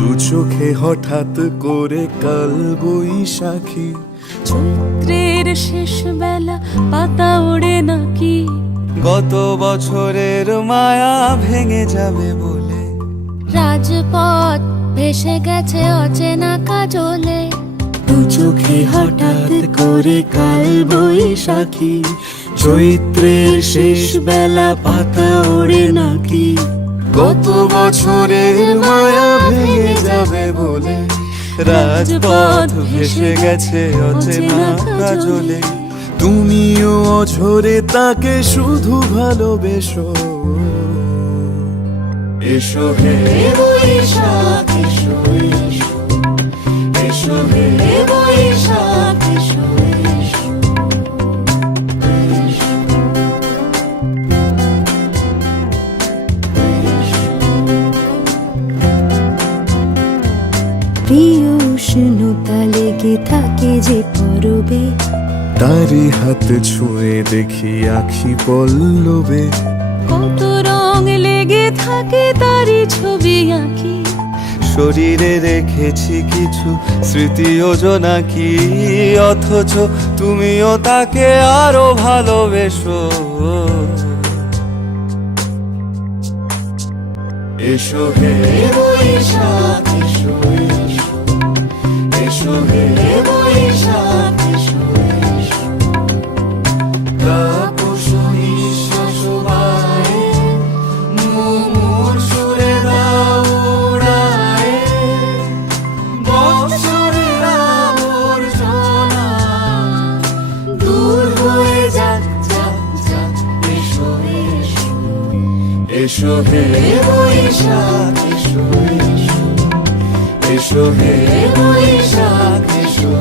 দু চোখে হঠাৎ করে কাল বৈশাখী, চৈত্রের শেষ বেলা পাতা ওড়ে নাকি, গত বছরের মায়া ভেঙে যাবে বলে, রাজপথ ভেসে গেছে অচেনা কাজলে। দু চোখে হঠাৎ করে কাল বৈশাখী, চৈত্রের শেষ বেলা পাতা ওড়ে নাকি, গত বছরের মায়া ভেঙে যাবে বলে, রাজপথ ভেসে গেছে অচেনা কাজলে। তুমিও অঝরে তাকে শুধু ভালোবেসো, এসো হে বৈশাখ এসো এসো, এসো হে বৈশাখ এসো এসো, এসো। প্রিয় উষ্ণতা লেগে থাকে যে পরবে, তারি হাত ছুঁয়ে দেখি আখি পল্লবে, কত রং লেগে থাকে তারই ছবি আঁকি, শরীরে রেখেছি কিছু স্মৃতি জোনাকি, অথচ তুমিও তাকে আরো ভালোবেসো, এসো হে বৈশাখ এসো এসো, এসো হে বৈশাখ এসো এসো। তাপস নিঃশ্বাস বায়ে, মুমুর সুরে দাও উড়ায়ে, বৎসরের আবর্জনা দূর হয়ে যাক যাক যাক, এসো এসো, এসো হে বৈশাখ এসো এসো, এসো হে বৈশাখ এসো।